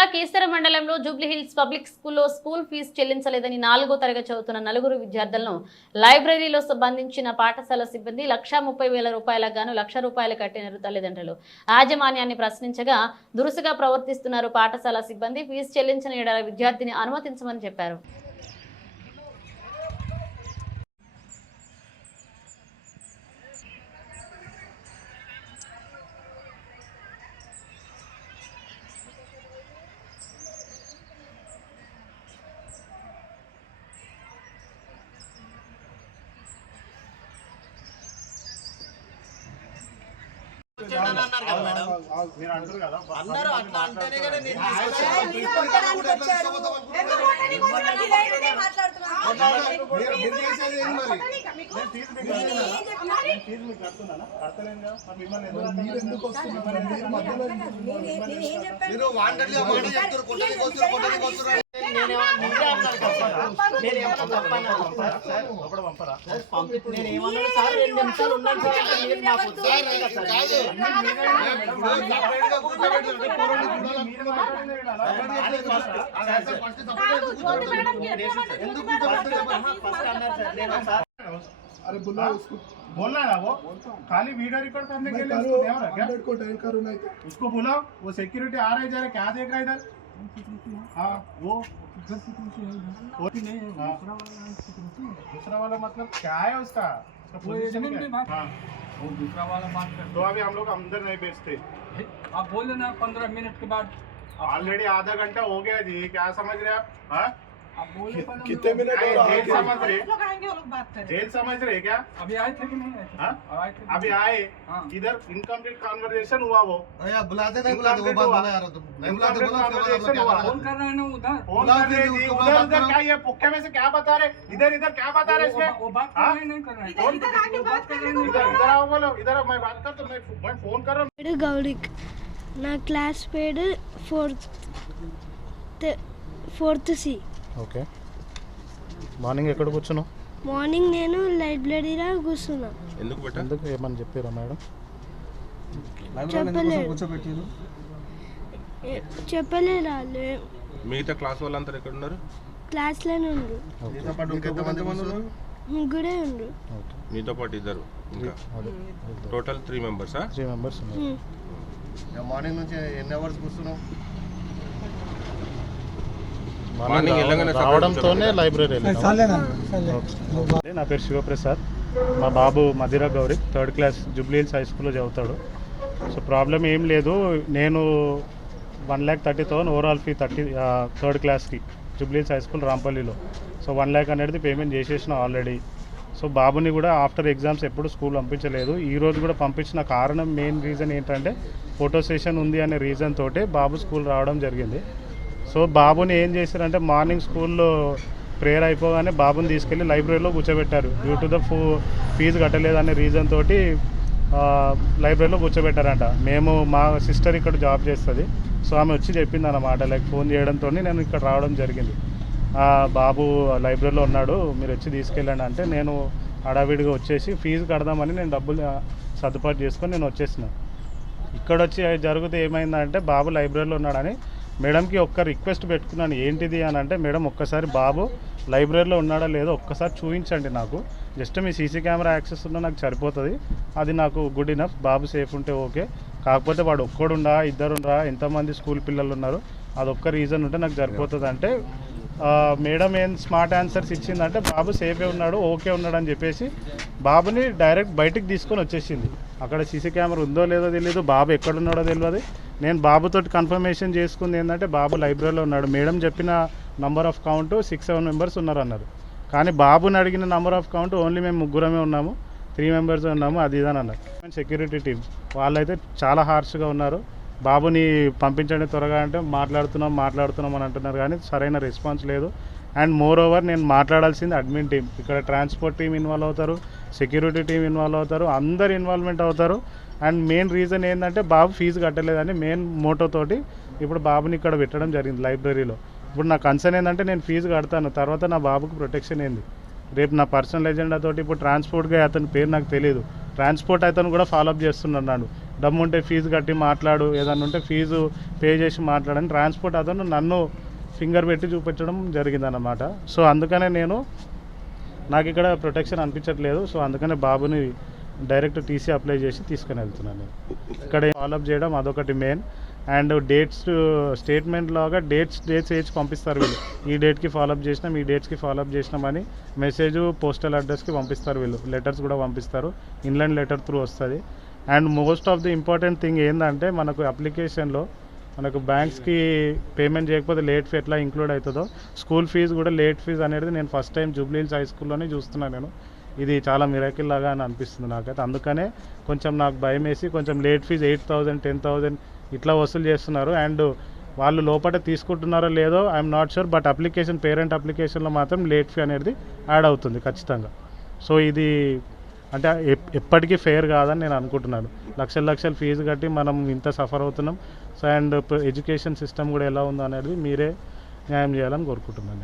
జిల్లా కీసర మండలంలో జూబ్లీహిల్స్ పబ్లిక్ స్కూల్లో స్కూల్ ఫీజు చెల్లించలేదని నాలుగో తరగతి చదువుతున్న నలుగురు విద్యార్థులను లైబ్రరీలో సంబంధించిన పాఠశాల సిబ్బంది లక్షా ముప్పై వేల రూపాయలకు గాను లక్ష రూపాయలు కట్టినారు తల్లిదండ్రులు. యాజమాన్యాన్ని ప్రశ్నించగా దురుసుగా ప్రవర్తిస్తున్నారు పాఠశాల సిబ్బంది. ఫీజు చెల్లించిన ఎడల విద్యార్థిని అనుమతించమని చెప్పారు. మీరు అంటారు కదా. అందరూ అట్లా అంటేనే కదా నేను మీరు మీరు చేసేది ఏంది మరి? నేను ఫీజు మీకు కడుతున్నానా? నేను ఫీజు మీకు కడుతున్నానా? కడతలేను కదా. మరి మిమ్మల్ని ఎందుకు మీరు వాంటెడ్గా మాట చెప్తారు కొట్టడానికి వస్తారు కొట్టడానికి వస్తారు अरे बुला उसको बोलना है वो खाली वीडियो रिकॉर्ड करने के लिए उसको डायल करो नहीं उसको बुलाओ वो सिक्योरिटी आ रहा है जा रहा क्या देख रहा है इधर? हाँ वो वो भी नहीं है। दूसरा वाला मतलब क्या है उसका? उसका position क्या है? हाँ। वो दूसरा वाला बात कर तो अभी हम लोग अंदर नहीं बेचते आप बोले ना पंद्रह मिनट के बाद। ऑलरेडी आधा घंटा हो गया जी क्या समझ रहे आप? हाँ? आप बोले पहले हम कितने लोग- मिनट नहीं, और जेल आगे समझ रहे लोग आएंगे वो लोग बात करें जेल समझ रहे क्या अभी आए थे कि नहीं आए थे हाँ? आए थे अभी आए हाँ। इधर इनकम्प्लीट कॉन्वर्जेशन हुआ वो भैया बुलाते नहीं बुलाते वो बात बोला यार तुम नहीं बुलाते बोला उसके बाद हम लोग क्या हुआ। करें? फोन कर रहे हैं ना उधर फोन बुला कर रहे दीजिए, जी उसको उधर बात उधर करो। क्या ये पुक्के में से क्या बता रहे इधर इधर क्या बता रहे वो, इसमें वो बात कर हाँ? रहे हैं नहीं कर रहे हैं इधर इधर आके बात कर रहे इधर इधर आओ बोलो इधर आओ, मैं बात करता हूँ मैं मैं फोन कर रहा हूँ పేరు గౌరిక్ నా క్లాస్ పేరు fourth fourth C okay. Morning ఎక్కడ కూర్చున్నావు? మార్నింగ్ నేను లైబ్రరీలో కూర్చున్నా. ఎందుకు ఏమని చెప్పారా మేడం? చెప్పలేదు ఏ- చెప్పలేదు వాళ్ళు మిగతా క్లాస్ వాళ్ళందరూ ఎక్కడ ఉన్నారు క్లాస్లోనే ఉండ్రు మీతో పాటు ఇంకా ఎంతమంది ఉన్నారు? ముగ్గురే ఓకే. మీతో పాటు ఇద్దరు. ఇంకా టోటల్ త్రీ మెంబర్సా? త్రీ మెంబర్స్ మార్నింగ్ నుంచి ఎన్ని అవర్స్ కూర్చున్నావు? రావడంతోనే? లైబ్రరీ నా పేరు శివప్రసాద్. మా బాబు Madhira Gauri third class Jubilee Hills high స్కూల్లో చదువుతాడు. సో ప్రాబ్లం ఏం లేదు. నేను one lakh thirty thousand overall fee thirty third క్లాస్కి జూబ్లీహిల్స్ హై స్కూల్ రాంపల్లిలో. సో వన్ ల్యాక్ అనేది పేమెంట్ చేసేసిన ఆల్రెడీ. సో బాబుని కూడా ఆఫ్టర్ ఎగ్జామ్స్ ఎప్పుడు స్కూల్ పంపించలేదు. ఈ రోజు కూడా పంపించిన కారణం మెయిన్ రీజన్ ఏంటంటే ఫోటో సెషన్ ఉంది అనే రీజన్ తోటే బాబు స్కూల్ రావడం జరిగింది. సో బాబుని ఏం చేశారంటే మార్నింగ్ స్కూల్లో ప్రేయర్ అయిపోగానే బాబుని తీసుకెళ్ళి లైబ్రరీలో కూర్చోబెట్టారు. డ్యూ టు ద ఫూ ఫీజు కట్టలేదనే రీజన్ తోటి లైబ్రరీలో కూర్చోబెట్టారంట. మేము మా సిస్టర్ ఇక్కడ జాబ్ చేస్తుంది. సో ఆమె వచ్చి చెప్పింది అన్నమాట లైక్ ఫోన్ చేయడంతో నేను ఇక్కడ రావడం జరిగింది. ఆ, బాబు లైబ్రరీలో ఉన్నాడు మీరు వచ్చి తీసుకెళ్ళండి అంటే నేను హడావిడిగా వచ్చేసి ఫీజు కడదామని నేను డబ్బులు ఆ, సర్దుబాటు చేసుకొని నేను వచ్చేసిన. ఇక్కడ వచ్చి జరిగితే ఏమైందంటే బాబు లైబ్రరీలో ఉన్నాడని మేడంకి ఒక్క రిక్వెస్ట్ పెట్టుకున్నాను ఏంటిది అని అంటే మేడం ఒక్కసారి బాబు లైబ్రరీలో ఉన్నాడా లేదో ఒక్కసారి చూపించండి నాకు. జస్ట్ మీ సీసీ కెమెరా యాక్సెస్ ఉన్నా నాకు సరిపోతుంది. అది నాకు గుడ్ ఇనఫ్. బాబు సేఫ్ ఉంటే ఓకే. కాకపోతే వాడు ఒక్కడుండా ఇద్దరుండా ఎంతమంది స్కూల్ పిల్లలు ఉన్నారు అదొక్క రీజన్ ఉంటే నాకు సరిపోతుంది. అంటే మేడం ఏం స్మార్ట్ ఆన్సర్స్ ఇచ్చిందంటే బాబు సేఫే ఉన్నాడు ఓకే ఉన్నాడు అని చెప్పేసి బాబుని డైరెక్ట్ బయటికి తీసుకొని వచ్చేసింది. అక్కడ సీసీ కెమెరా ఉందో లేదో తెలియదు బాబు ఎక్కడున్నాడో తెలియదు నేను బాబుతోటి కన్ఫర్మేషన్ చేసుకుంది ఏంటంటే బాబు లైబ్రరీలో ఉన్నాడు. మేడం చెప్పిన number of count six seven members ఉన్నారు అన్నారు కానీ బాబుని అడిగిన నంబర్ ఆఫ్ కౌంట్ ఓన్లీ మేము ముగ్గురమే ఉన్నాము. త్రీ మెంబర్స్ ఉన్నాము అది ఇదని అన్నారు. సెక్యూరిటీ టీం వాళ్ళైతే చాలా హార్ష్గా ఉన్నారు. బాబుని పంపించండి త్వరగా అంటే మాట్లాడుతున్నాం మాట్లాడుతున్నాం అని అంటున్నారు కానీ సరైన రెస్పాన్స్ లేదు. అండ్ మోర్ ఓవర్ నేను మాట్లాడాల్సింది అడ్మిన్ టీం ఇక్కడ ట్రాన్స్పోర్ట్ టీం ఇన్వాల్వ్ అవుతారు సెక్యూరిటీ టీం ఇన్వాల్వ్ అవుతారు అందరు ఇన్వాల్వ్మెంట్ అవుతారు. అండ్ మెయిన్ రీజన్ ఏంటంటే బాబు ఫీజు కట్టలేదని మెయిన్ మోటోతోటి ఇప్పుడు బాబుని ఇక్కడ పెట్టడం జరిగింది లైబ్రరీలో. ఇప్పుడు నా కన్సర్న్ ఏంటంటే నేను ఫీజు కడతాను తర్వాత నా బాబుకు ప్రొటెక్షన్ ఏంది? రేపు నా పర్సనల్ ఎజెండా తోటి ఇప్పుడు ట్రాన్స్పోర్ట్గా అతని పేరు నాకు తెలియదు ట్రాన్స్పోర్ట్ అతను కూడా ఫాలోఅప్ చేస్తున్నాడు డబ్బు ఉంటే ఫీజు కట్టి మాట్లాడు ఏదన్నా ఉంటే ఫీజు పే చేసి మాట్లాడని ట్రాన్స్పోర్ట్ అతను నన్ను ఫింగర్ పెట్టి చూపించడం జరిగిందన్నమాట. సో అందుకనే నేను నాకు ఇక్కడ ప్రొటెక్షన్ అనిపించట్లేదు. సో అందుకనే బాబుని డైరెక్ట్ టీసీ అప్లై చేసి తీసుకుని వెళ్తున్నాను ఇక్కడ ఫాలోఅప్ చేయడం అదొకటి మెయిన్ అండ్ డేట్స్ స్టేట్మెంట్ లాగా డేట్స్ డేట్స్ వేసి పంపిస్తారు వీళ్ళు. ఈ డేట్కి ఫాలోఅప్ చేసినాం ఈ డేట్స్కి ఫాలోఅప్ చేసినామని మెసేజ్ పోస్టల్ అడ్రస్కి పంపిస్తారు వీళ్ళు. లెటర్స్ కూడా పంపిస్తారు. ఇన్లాండ్ లెటర్ త్రూ వస్తుంది. And most of the important thing ఏంటంటే మనకు అప్లికేషన్లో మనకు బ్యాంక్స్కి పేమెంట్ చేయకపోతే లేట్ ఫీ ఎట్లా ఇంక్లూడ్ అవుతుందో స్కూల్ ఫీజు కూడా లేట్ ఫీజు అనేది నేను ఫస్ట్ టైం జూబ్లీహిల్స్ హై స్కూల్లోనే చూస్తున్నాను నేను. ఇది చాలా మిరాకిల్ లాగా అని అనిపిస్తుంది నాకైతే. అందుకనే కొంచెం నాకు భయం వేసి కొంచెం late fees eight thousand ten thousand ఇట్లా వసూలు చేస్తున్నారు. అండ్ వాళ్ళు లోపల తీసుకుంటున్నారో లేదో I'm not sure but application parent అప్లికేషన్లో మాత్రం లేట్ ఫీ అనేది యాడ్ అవుతుంది ఖచ్చితంగా. సో ఇది అంటే ఎప్పటికీ ఫెయిర్ కాదని నేను అనుకుంటున్నాను. లక్షల లక్షల ఫీజు కట్టి మనం ఇంత సఫర్ అవుతున్నాం. సో అండ్ ఎడ్యుకేషన్ సిస్టమ్ కూడా ఎలా ఉందో అనేది మీరే న్యాయం చేయాలని కోరుకుంటున్నాను